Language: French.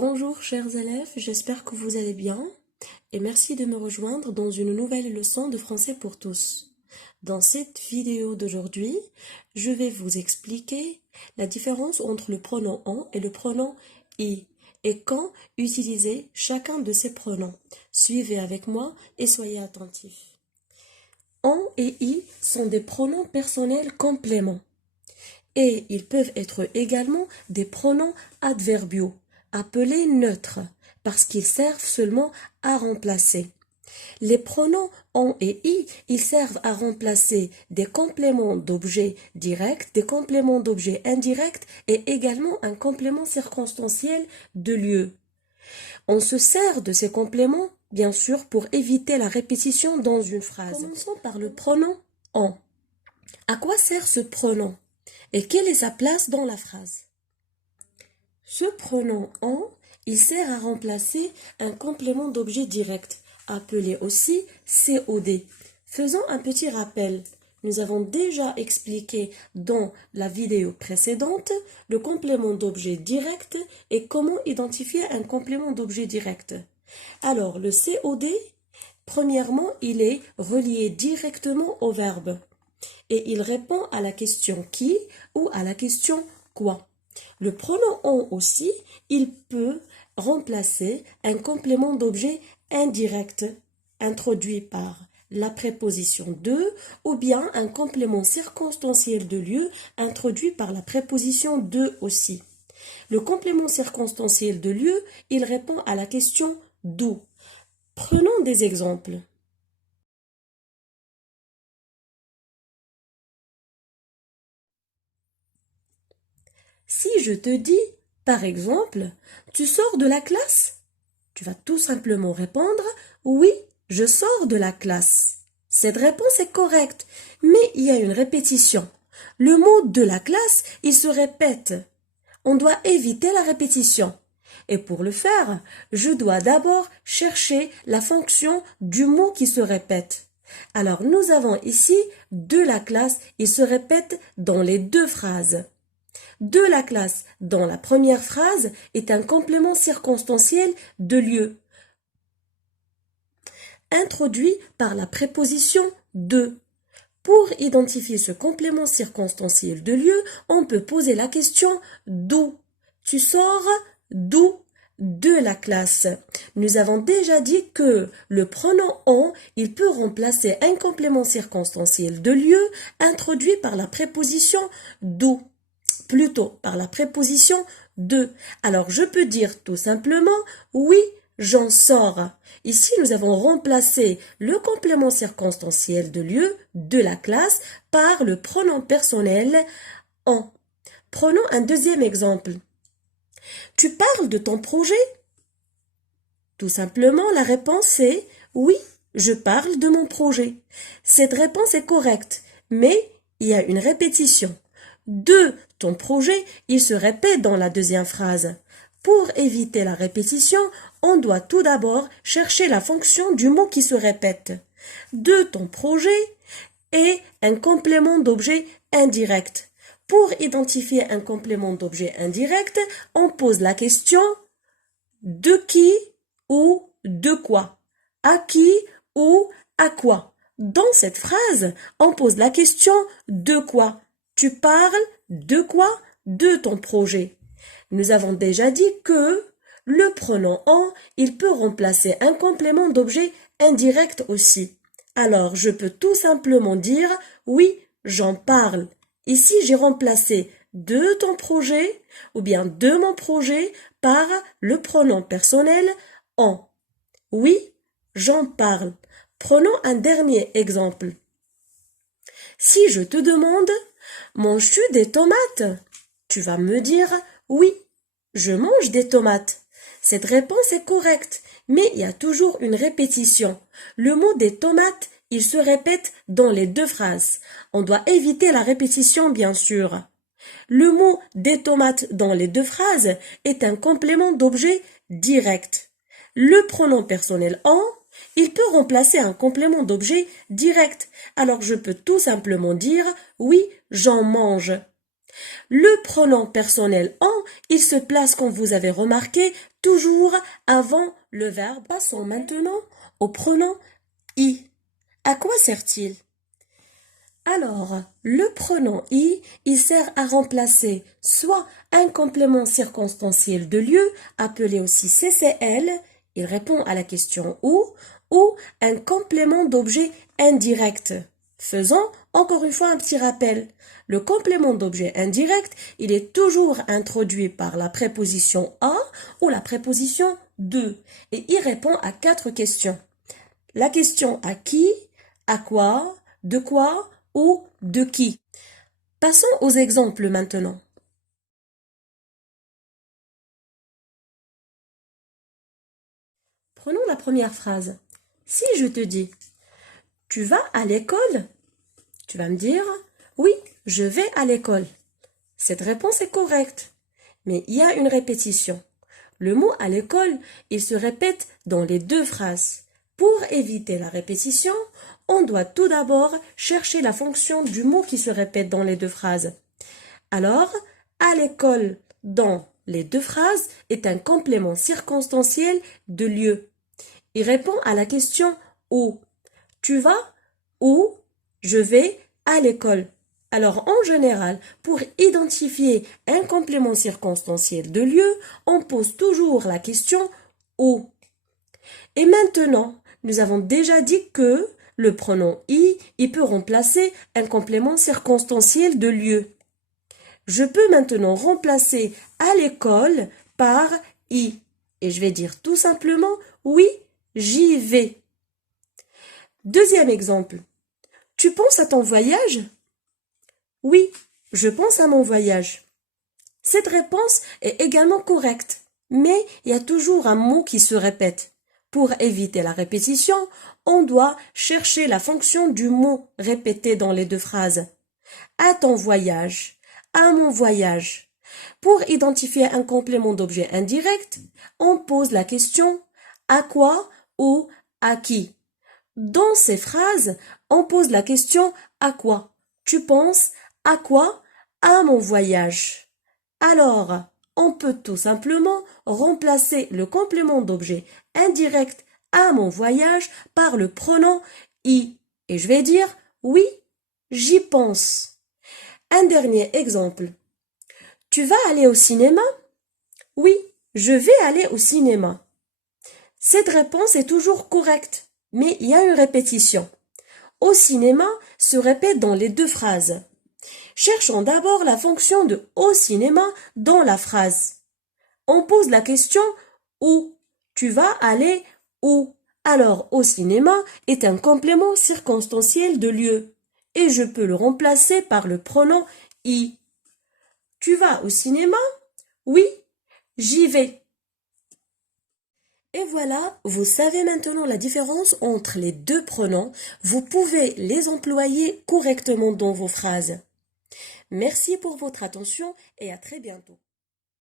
Bonjour chers élèves, j'espère que vous allez bien et merci de me rejoindre dans une nouvelle leçon de français pour tous. Dans cette vidéo d'aujourd'hui, je vais vous expliquer la différence entre le pronom on et le pronom i et quand utiliser chacun de ces pronoms. Suivez avec moi et soyez attentifs. On et i sont des pronoms personnels compléments et ils peuvent être également des pronoms adverbiaux, appelés neutres, parce qu'ils servent seulement à remplacer. Les pronoms on et i, ils servent à remplacer des compléments d'objets directs, des compléments d'objets indirects et également un complément circonstanciel de lieu. On se sert de ces compléments, bien sûr, pour éviter la répétition dans une phrase. Commençons par le pronom on. À quoi sert ce pronom? Et quelle est sa place dans la phrase? Ce pronom on, il sert à remplacer un complément d'objet direct, appelé aussi COD. Faisons un petit rappel. Nous avons déjà expliqué dans la vidéo précédente le complément d'objet direct et comment identifier un complément d'objet direct. Alors, le COD, premièrement, il est relié directement au verbe et il répond à la question qui ou à la question quoi. Le pronom on aussi, il peut remplacer un complément d'objet indirect introduit par la préposition de ou bien un complément circonstanciel de lieu introduit par la préposition de aussi. Le complément circonstanciel de lieu, il répond à la question d'où. Prenons des exemples. Si je te dis, par exemple, tu sors de la classe, tu vas tout simplement répondre, oui, je sors de la classe. Cette réponse est correcte, mais il y a une répétition. Le mot de la classe, il se répète. On doit éviter la répétition. Et pour le faire, je dois d'abord chercher la fonction du mot qui se répète. Alors nous avons ici de la classe, il se répète dans les deux phrases. De la classe dans la première phrase est un complément circonstanciel de lieu, introduit par la préposition de. Pour identifier ce complément circonstanciel de lieu, on peut poser la question d'où. Tu sors d'où? De la classe. Nous avons déjà dit que le pronom on, il peut remplacer un complément circonstanciel de lieu introduit par la préposition d'où. Plutôt par la préposition de. Alors je peux dire tout simplement oui, j'en sors. Ici nous avons remplacé le complément circonstanciel de lieu de la classe par le pronom personnel en. Prenons un deuxième exemple. Tu parles de ton projet? Tout simplement la réponse est oui, je parle de mon projet. Cette réponse est correcte, mais il y a une répétition. De ton projet, il se répète dans la deuxième phrase. Pour éviter la répétition, on doit tout d'abord chercher la fonction du mot qui se répète. De ton projet est un complément d'objet indirect. Pour identifier un complément d'objet indirect, on pose la question de qui ou de quoi, à qui ou à quoi. Dans cette phrase, on pose la question de quoi. Tu parles de quoi? De ton projet. Nous avons déjà dit que le pronom en, il peut remplacer un complément d'objet indirect aussi. Alors, je peux tout simplement dire oui, j'en parle. Ici, j'ai remplacé de ton projet ou bien de mon projet par le pronom personnel en. Oui, j'en parle. Prenons un dernier exemple. Si je te demande, manges-tu des tomates? Tu vas me dire, oui, je mange des tomates. Cette réponse est correcte, mais il y a toujours une répétition. Le mot des tomates, il se répète dans les deux phrases. On doit éviter la répétition, bien sûr. Le mot des tomates dans les deux phrases est un complément d'objet direct. Le pronom personnel en, il peut remplacer un complément d'objet direct. Alors je peux tout simplement dire oui, j'en mange. Le pronom personnel en, il se place, comme vous avez remarqué, toujours avant le verbe. Passons maintenant au pronom i. À quoi sert-il? Alors, le pronom i, il sert à remplacer soit un complément circonstanciel de lieu, appelé aussi CCL, il répond à la question où, ou un complément d'objet indirect. Faisons encore une fois un petit rappel. Le complément d'objet indirect, il est toujours introduit par la préposition à ou la préposition de, et il répond à 4 questions. La question à qui, à quoi, de quoi ou de qui. Passons aux exemples maintenant. Prenons la première phrase. Si je te dis « Tu vas à l'école ?» Tu vas me dire « Oui, je vais à l'école ». Cette réponse est correcte, mais il y a une répétition. Le mot « à l'école », il se répète dans les 2 phrases. Pour éviter la répétition, on doit tout d'abord chercher la fonction du mot qui se répète dans les 2 phrases. Alors, à l'école dans les 2 phrases est un complément circonstanciel de lieu. Il répond à la question où. Tu vas où? Je vais à l'école. Alors, en général, pour identifier un complément circonstanciel de lieu, on pose toujours la question où. Et maintenant, nous avons déjà dit que le pronom i, il peut remplacer un complément circonstanciel de lieu. Je peux maintenant remplacer à l'école par i. Et je vais dire tout simplement oui, j'y vais. Deuxième exemple. Tu penses à ton voyage? Oui, je pense à mon voyage. Cette réponse est également correcte, mais il y a toujours un mot qui se répète. Pour éviter la répétition, on doit chercher la fonction du mot répété dans les 2 phrases. À ton voyage, à mon voyage. Pour identifier un complément d'objet indirect, on pose la question à quoi ou à qui. Dans ces phrases, on pose la question à quoi? Tu penses à quoi? À mon voyage. Alors, on peut tout simplement remplacer le complément d'objet indirect à mon voyage par le pronom i. Et je vais dire oui, j'y pense. Un dernier exemple. Tu vas aller au cinéma? Oui, je vais aller au cinéma. Cette réponse est toujours correcte, mais il y a une répétition. Au cinéma se répète dans les 2 phrases. Cherchons d'abord la fonction de au cinéma dans la phrase. On pose la question où. Tu vas aller où? Alors, au cinéma est un complément circonstanciel de lieu et je peux le remplacer par le pronom i. Tu vas au cinéma? Oui, j'y vais. Et voilà, vous savez maintenant la différence entre les 2 pronoms. Vous pouvez les employer correctement dans vos phrases. Merci pour votre attention et à très bientôt.